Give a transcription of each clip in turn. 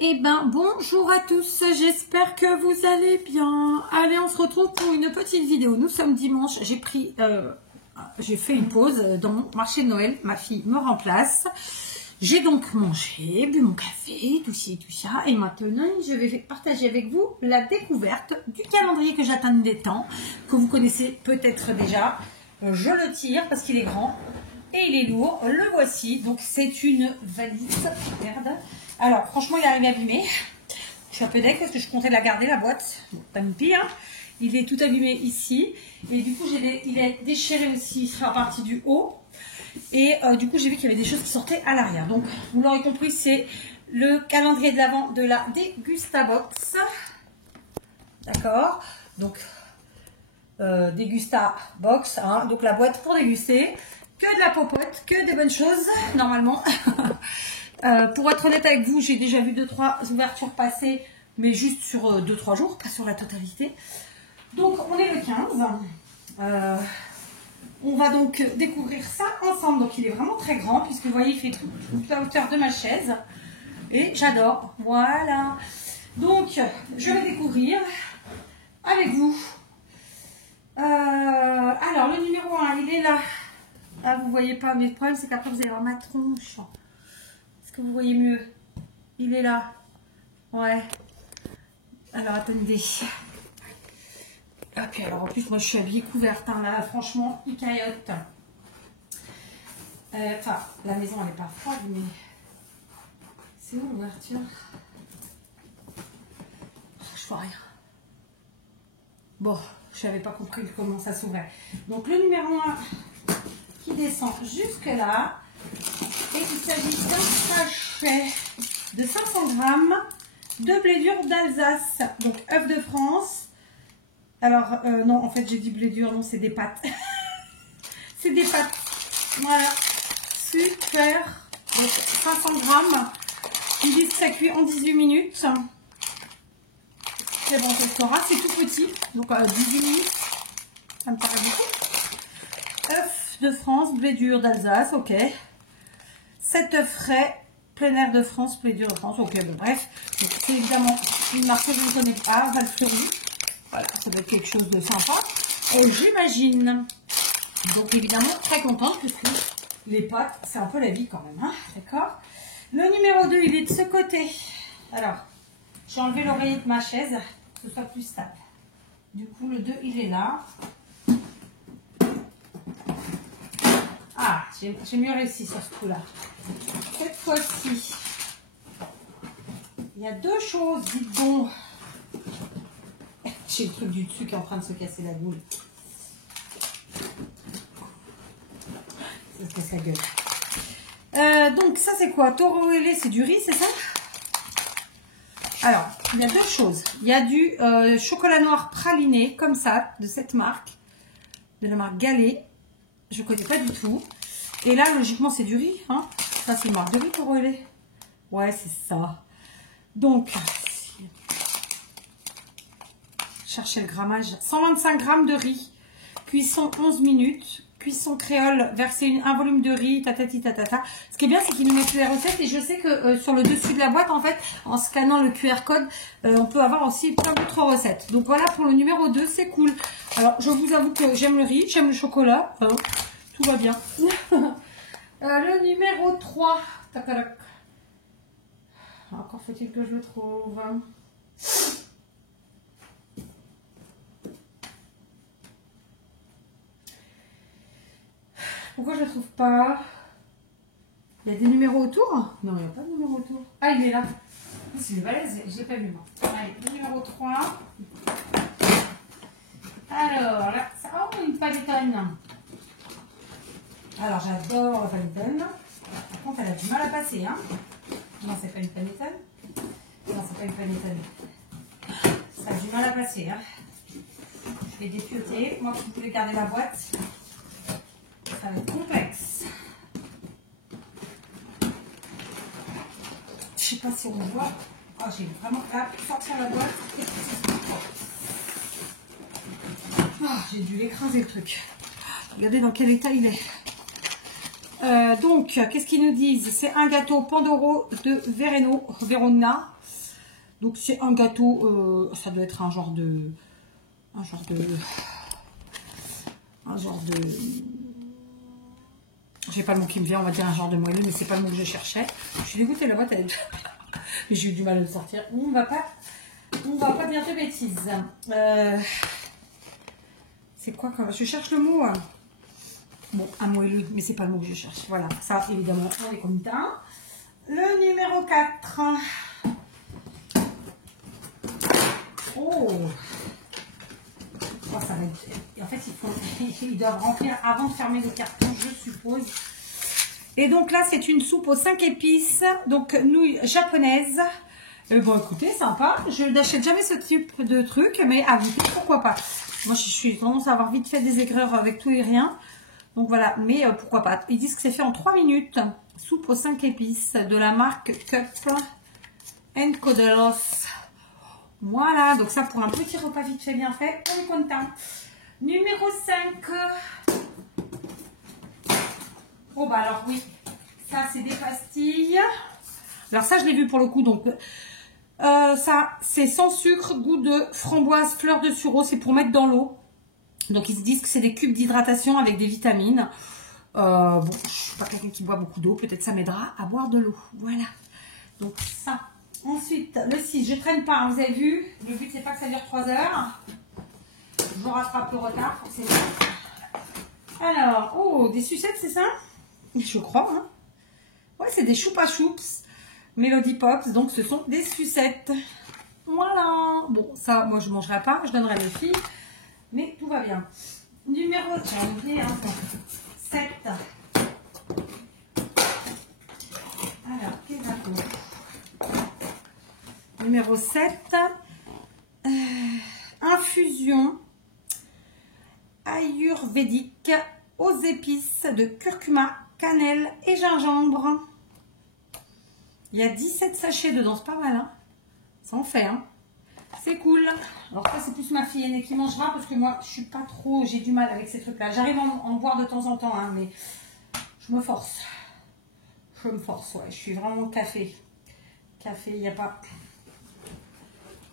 Eh ben, bonjour à tous, j'espère que vous allez bien. Allez, on se retrouve pour une petite vidéo. Nous sommes dimanche, j'ai fait une pause dans mon marché de Noël. Ma fille me remplace. J'ai donc mangé, bu mon café, tout ci et tout ça. Et maintenant, je vais partager avec vous la découverte du calendrier que j'attends des temps, que vous connaissez peut-être déjà. Je le tire parce qu'il est grand et il est lourd. Le voici. Donc, c'est une valise. Merde. Alors, franchement, il arrive abîmé. Je suis un peu deg parce que je comptais la garder, la boîte. Bon, pas une pire. Il est tout abîmé ici. Et du coup, il est déchiré aussi sur la partie du haut. Et du coup, j'ai vu qu'il y avait des choses qui sortaient à l'arrière. Donc, vous l'aurez compris, c'est le calendrier de l'Avent de la Degustabox. D'accord. Donc, Degustabox. Hein, donc, la boîte pour déguster. Que de la popote, que des bonnes choses, normalement. Pour être honnête avec vous, j'ai déjà vu 2-3 ouvertures passer, mais juste sur 2-3 jours, pas sur la totalité. Donc, on est le 15. On va donc découvrir ça ensemble. Donc, il est vraiment très grand, puisque vous voyez, il fait toute la hauteur de ma chaise. Et j'adore. Voilà. Donc, je vais découvrir avec vous. Alors, le numéro 1, il est là. Ah, vous voyez pas, mais le problème, c'est qu'après, vous allez voir ma tronche. Est-ce que vous voyez mieux? Il est là. Ouais. Alors, attendez. Ok, alors en plus, moi, je suis habillée couverte. Hein, là, franchement, icayote. Enfin, la maison, elle n'est pas froide, mais... C'est où l'ouverture? Je vois rien. Bon, je n'avais pas compris comment ça s'ouvrait. Donc, le numéro 1 qui descend jusque là. Et il s'agit d'un sachet de 500 grammes de blé dur d'Alsace. Donc, œufs de France. Alors, non, en fait, j'ai dit blé dur, non, c'est des pâtes. C'est des pâtes. Voilà. Super. Donc, 500 grammes. Ils disent que ça cuit en 18 minutes. C'est bon, ça sera. C'est tout petit. Donc, 18 minutes. Ça me paraît beaucoup. Œufs de France, blé dur d'Alsace. Ok. 7 œufs frais. Plein air de France, blé dur de France. Ok, bon, bref. C'est évidemment une marque que je ne connais pas. Valfleury. Voilà, ça doit être quelque chose de sympa. J'imagine. Donc, évidemment, très contente parce que les pâtes, c'est un peu la vie quand même. Hein, d'accord. Le numéro 2, il est de ce côté. Alors, j'ai enlevé l'oreiller de ma chaise pour que ce soit plus stable. Du coup, le 2, il est là. Ah, j'ai mieux réussi sur ce coup-là. Cette fois-ci, il y a deux choses, dites donc. J'ai le truc du dessus qui est en train de se casser la boule. Ça se casse la gueule. Donc, ça, c'est quoi? Taureau ailé, c'est du riz, c'est ça? Alors, il y a deux choses. Il y a du chocolat noir praliné, comme ça, de cette marque. De la marque Galet. Je ne connais pas du tout. Et là, logiquement, c'est du riz. Hein, ça, c'est une marque de riz, taureau ailé. Ouais, c'est ça. Donc... Cherchez le grammage. 125 grammes de riz. Cuisson 11 minutes. Cuisson créole, verser un volume de riz, tatati tatata. Ce qui est bien, c'est qu'il nous met toutes les recettes. Et je sais que sur le dessus de la boîte, en fait, en scannant le QR code, on peut avoir aussi plein d'autres recettes. Donc voilà pour le numéro 2, c'est cool. Alors, je vous avoue que j'aime le riz, j'aime le chocolat. Tout va bien. Le numéro 3. Tacalac. Encore faut-il que je le trouve. Pourquoi je ne le trouve pas? Il y a des numéros autour? Non, il n'y a pas de numéro autour. Ah, il est là. C'est le balèze, je ne l'ai pas vu moi. Allez, le numéro 3. Alors, là, ça... Oh, une panettone. Alors, j'adore la panettone. Par contre, elle a du mal à passer. Hein. Non, c'est pas une panettone. Non, c'est pas une panettone. Ça a du mal à passer. Hein. Je vais dépioter. Moi, qui voulais garder la boîte. Ça va être complexe. Je sais pas si on voit. Oh, j'ai vraiment là sortir la boîte. Oh, j'ai dû l'écraser le truc. Regardez dans quel état il est. Donc, qu'est-ce qu'ils nous disent? C'est un gâteau Pandoro de Verona. Donc c'est un gâteau, ça doit être un genre de... J'ai pas le mot qui me vient, on va dire un genre de moelleux, mais c'est pas le mot que je cherchais. Je suis dégoûtée, la boîte, elle... mais j'ai eu du mal à le sortir. On va pas dire de bêtises. C'est quoi quand je cherche le mot? Bon, un moelleux, mais c'est pas le mot que je cherche. Voilà, ça évidemment, on est comme ça. Le numéro 4. Oh, ça va être... En fait, ils doivent remplir avant de fermer le carton, je suppose. Et donc là, c'est une soupe aux 5 épices, donc nouilles japonaises. Bon, écoutez, sympa. Je n'achète jamais ce type de truc, mais à vous, pourquoi pas. Moi, je suis tendance à avoir vite fait des aigreurs avec tout et rien. Donc voilà, mais pourquoi pas. Ils disent que c'est fait en 3 minutes. Soupe aux 5 épices de la marque Cup & Codelos. Voilà, donc ça pour un petit repas vite fait bien fait, on est content. Numéro 5. Oh bah alors oui, ça c'est des pastilles. Alors ça je l'ai vu pour le coup, donc ça c'est sans sucre, goût de framboise, fleur de sureau, c'est pour mettre dans l'eau. Donc ils se disent que c'est des cubes d'hydratation avec des vitamines. Bon, je suis pas quelqu'un qui boit beaucoup d'eau, peut-être ça m'aidera à boire de l'eau. Voilà, donc ça. Ensuite, le 6, je traîne pas, hein, vous avez vu, le but c'est pas que ça dure 3 heures. Je rattrape le retard, forcément. Alors, oh, des sucettes, c'est ça? Je crois, hein. Ouais, c'est des choupa choups, Melody Pops, donc ce sont des sucettes. Voilà. Bon, ça, moi je mangerai pas, je donnerai mes filles, mais tout va bien. Numéro, j'ai oublié, hein, 7. Alors, qu'est-ce que ça? Numéro 7, infusion ayurvédique aux épices de curcuma, cannelle et gingembre. Il y a 17 sachets dedans, c'est pas mal, hein. Ça en fait, hein. C'est cool. Alors ça, c'est plus ma fille aînée qui mangera parce que moi, je suis pas trop, j'ai du mal avec ces trucs-là. J'arrive à en boire de temps en temps, hein, mais je me force. Je me force, ouais. Je suis vraiment café. Café, il n'y a pas...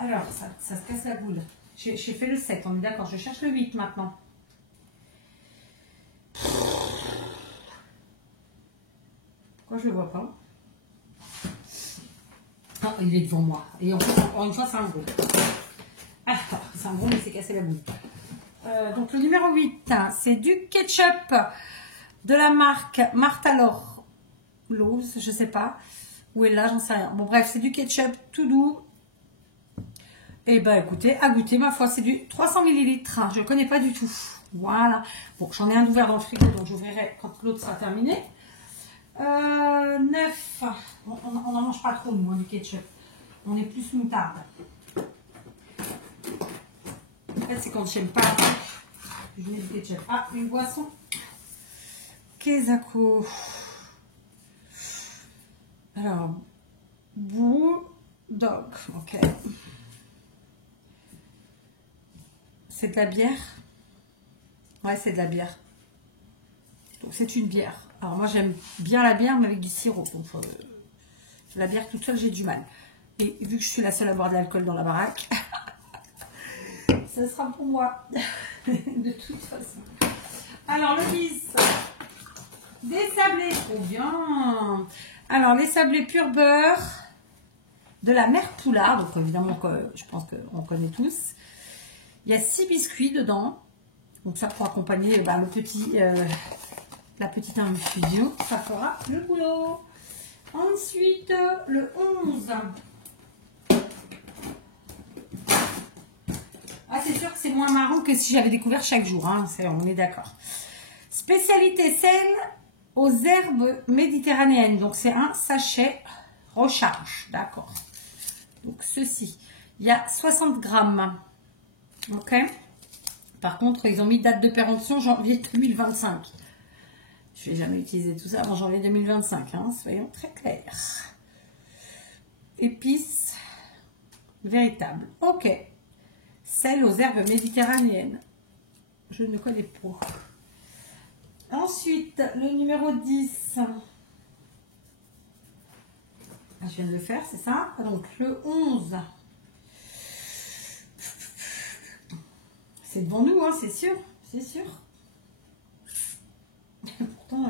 Alors, ça se casse la boule. J'ai fait le 7, on est d'accord. Je cherche le 8 maintenant. Pourquoi je ne le vois pas? Ah, il est devant moi. Et en plus, encore une fois, c'est un gros. Ah, c'est un gros, mais c'est cassé la boule. Donc, le numéro 8, c'est du ketchup de la marque Martha Lose, je ne sais pas. Où est là, j'en sais rien. Bon, bref, c'est du ketchup tout doux. Et ben écoutez, à goûter, ma foi, c'est du 300 ml. Je ne le connais pas du tout. Voilà. Bon, j'en ai un ouvert dans le frigo, donc j'ouvrirai quand l'autre sera terminé. 9. On n'en mange pas trop, nous, du ketchup. On est plus moutarde. En fait, c'est quand j'aime pas. Je mets du ketchup. Ah, une boisson. Kezako. Alors, Brewdog. Ok. C'est de la bière? Ouais, c'est de la bière. Donc, c'est une bière. Alors, moi, j'aime bien la bière, mais avec du sirop. Donc, la bière toute seule, j'ai du mal. Et vu que je suis la seule à boire de l'alcool dans la baraque, ça sera pour moi. De toute façon. Alors, le 10. Des sablés. Trop bien. Alors, les sablés pur beurre de la mère Poulard. Donc, évidemment, je pense qu'on connaît tous. Il y a 6 biscuits dedans. Donc ça pour accompagner le petit, la petite infusion. Ça fera le boulot. Ensuite, le 11. Ah, c'est sûr que c'est moins marrant que si j'avais découvert chaque jour. Hein, on est d'accord. Spécialité sel aux herbes méditerranéennes. Donc c'est un sachet recharge. D'accord. Donc ceci. Il y a 60 grammes. Ok. Par contre, ils ont mis date de péremption janvier 2025. Je ne vais jamais utiliser tout ça avant janvier 2025. Hein, soyons très clairs. Épices véritables. Ok. Sel aux herbes méditerranéennes. Je ne connais pas. Ensuite, le numéro 10. Ah, je viens de le faire, c'est ça? Donc, le 11. c'est devant nous, hein, c'est sûr. C'est sûr. Pourtant,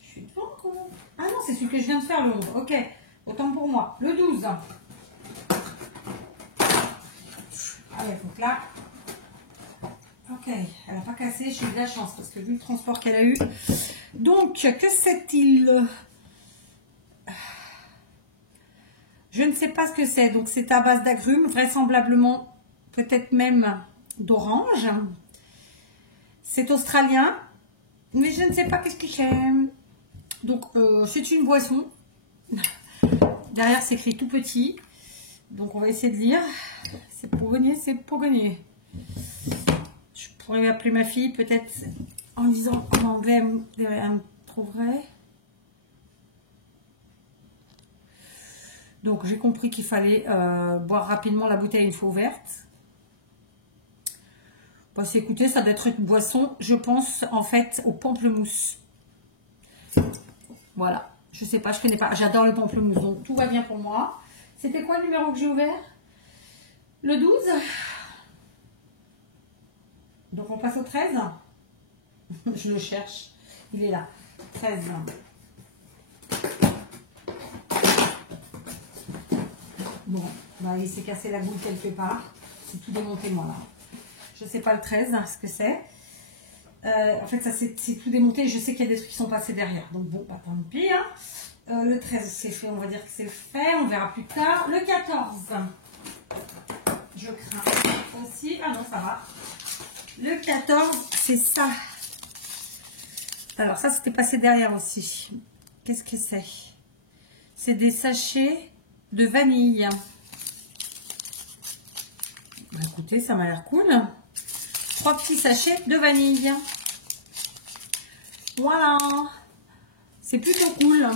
je suis devant quand même. Ah non, c'est celui que je viens de faire, le 11. Ok, autant pour moi. Le 12. Allez, donc là... Ok, elle n'a pas cassé, j'ai eu de la chance parce que vu le transport qu'elle a eu. Donc, que c'est-il? Je ne sais pas ce que c'est. Donc, c'est à base d'agrumes, vraisemblablement, peut-être même d'orange. C'est australien, mais je ne sais pas qu'est-ce que c'est. Donc, c'est une boisson. Derrière, c'est écrit tout petit. Donc, on va essayer de lire. C'est pour gagner, c'est pour gagner. Je pourrais appeler ma fille, peut-être en disant en anglais, elle me trouverait. Donc, j'ai compris qu'il fallait boire rapidement la bouteille une fois ouverte. Bon, écoutez, ça doit être une boisson, je pense, en fait, au pamplemousse. Voilà. Je sais pas, je connais pas. J'adore le pamplemousse, donc tout va bien pour moi. C'était quoi le numéro que j'ai ouvert? Le 12. Donc, on passe au 13. Je le cherche. Il est là. 13. Bon, bah, il s'est cassé la boule quelque part. C'est tout démonté, moi, là. Je sais pas le 13, hein, ce que c'est. En fait, ça c'est tout démonté. Je sais qu'il y a des trucs qui sont passés derrière. Donc, bon, bah, tant pis. Hein. Le 13, c'est fait. On va dire que c'est fait. On verra plus tard. Le 14. Je crains aussi. Ah non, ça va. Le 14, c'est ça. Alors, ça, c'était passé derrière aussi. Qu'est-ce que c'est? C'est des sachets de vanille. Bah, écoutez, ça m'a l'air cool. 3 petits sachets de vanille. Voilà. C'est plutôt cool.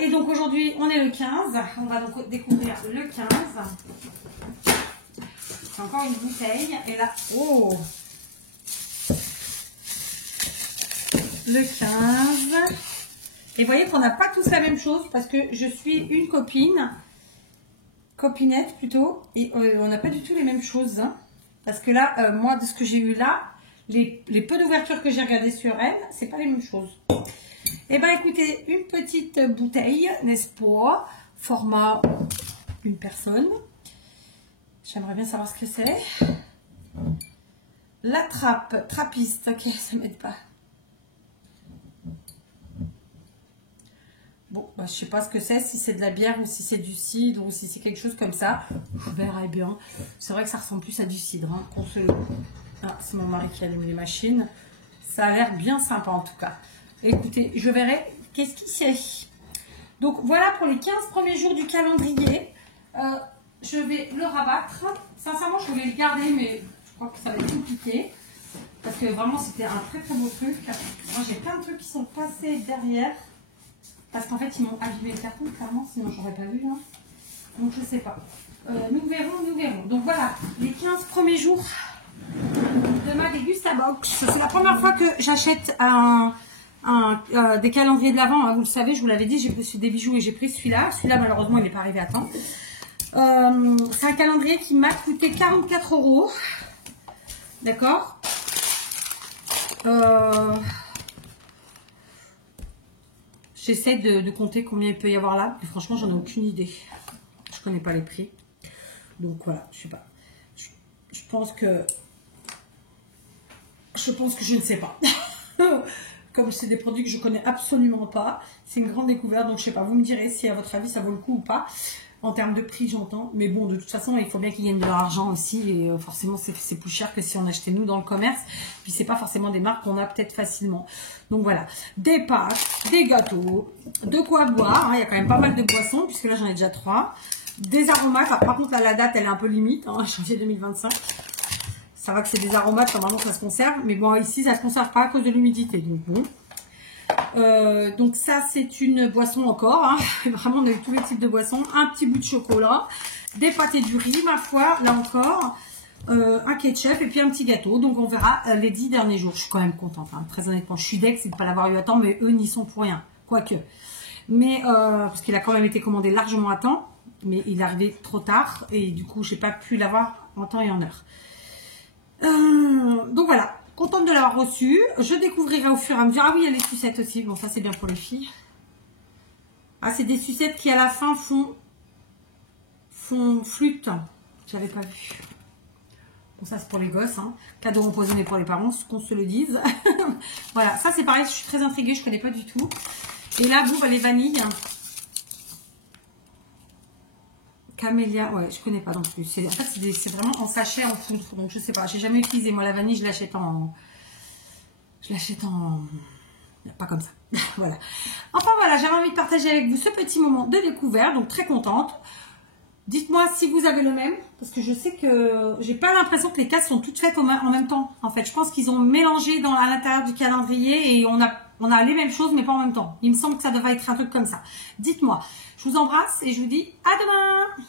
Et donc, aujourd'hui, on est le 15. On va donc découvrir le 15. C'est encore une bouteille. Et là, oh! Le 15. Et vous voyez qu'on n'a pas tous la même chose parce que je suis une copinette plutôt, et on n'a pas du tout les mêmes choses. Hein, parce que là, moi, de ce que j'ai eu là, les peu d'ouvertures que j'ai regardées sur elle, c'est pas les mêmes choses. Et ben écoutez, une petite bouteille, n'est-ce pas? Format une personne. J'aimerais bien savoir ce que c'est. La trappe, trappiste, ok, ça m'aide pas. Bon, bah, je sais pas ce que c'est, si c'est de la bière ou si c'est du cidre ou si c'est quelque chose comme ça. Je verrai bien. C'est vrai que ça ressemble plus à du cidre. Hein, qu'on se... Ah, c'est mon mari qui allume les machines. Ça a l'air bien sympa en tout cas. Écoutez, je verrai qu'est-ce qu'il c'est. Donc voilà pour les 15 premiers jours du calendrier. Je vais le rabattre. Sincèrement, je voulais le garder, mais je crois que ça va être compliqué. Parce que vraiment, c'était un très très beau truc. Moi, j'ai plein de trucs qui sont passés derrière. Parce qu'en fait, ils m'ont abîmé le carton, clairement, sinon j'aurais pas vu. Hein. Donc, je sais pas. Nous verrons, nous verrons. Donc, voilà, les 15 premiers jours de ma Dégustabox. C'est la première fois que j'achète des calendriers de l'Avent. Hein, vous le savez, je vous l'avais dit, j'ai pris des bijoux et j'ai pris celui-là. Celui-là, malheureusement, il n'est pas arrivé à temps. C'est un calendrier qui m'a coûté 44 €. D'accord. J'essaie de compter combien il peut y avoir là. Et franchement, j'en ai aucune idée. Je connais pas les prix. Donc voilà, je sais pas. Je pense que je ne sais pas. Comme c'est des produits que je connais absolument pas. C'est une grande découverte. Donc je sais pas. Vous me direz si à votre avis ça vaut le coup ou pas. En termes de prix, j'entends. Mais bon, de toute façon, il faut bien qu'ils gagnent de l'argent aussi. Et forcément, c'est plus cher que si on achetait nous dans le commerce. Puis, c'est pas forcément des marques qu'on a peut-être facilement. Donc, voilà. Des pâtes, des gâteaux, de quoi boire. Hein. Il y a quand même pas mal de boissons, puisque là, j'en ai déjà 3. Des aromates. Alors, par contre, là, la date, elle est un peu limite. Hein, janvier 2025. Ça va que c'est des aromates. Normalement, ça se conserve. Mais bon, ici, ça se conserve pas à cause de l'humidité. Donc, bon. Donc ça c'est une boisson encore, hein. Vraiment on a eu tous les types de boissons, un petit bout de chocolat, des pâtés du riz, ma foi, là encore, un ketchup et puis un petit gâteau. Donc on verra les 10 derniers jours. Je suis quand même contente, hein. Très honnêtement, je suis deck, c'est de ne pas l'avoir eu à temps, mais eux n'y sont pour rien, quoique. Mais parce qu'il a quand même été commandé largement à temps, mais il est arrivé trop tard et du coup j'ai pas pu l'avoir en temps et en heure. Donc voilà, contente de l'avoir reçu. Je découvrirai au fur et à mesure. Ah oui, il y a les sucettes aussi. Bon, ça c'est bien pour les filles. Ah, c'est des sucettes qui à la fin font flûte. J'avais pas vu. Bon, ça c'est pour les gosses. Hein. Cadeau empoisonné pour les parents, qu'on se le dise. Voilà, ça c'est pareil, je suis très intriguée, je connais pas du tout. Et là, bon, bah, les vanilles. Camélia, ouais, je connais pas non plus. En fait, c'est vraiment en sachet, en poudre. Donc, je sais pas. J'ai jamais utilisé. Moi, la vanille, je l'achète en. Pas comme ça. Voilà. Enfin, voilà, j'avais envie de partager avec vous ce petit moment de découverte. Donc, très contente. Dites-moi si vous avez le même. Parce que je sais que j'ai pas l'impression que les cases sont toutes faites en même temps. En fait, je pense qu'ils ont mélangé à l'intérieur du calendrier et on a les mêmes choses, mais pas en même temps. Il me semble que ça devrait être un truc comme ça. Dites-moi. Je vous embrasse et je vous dis à demain.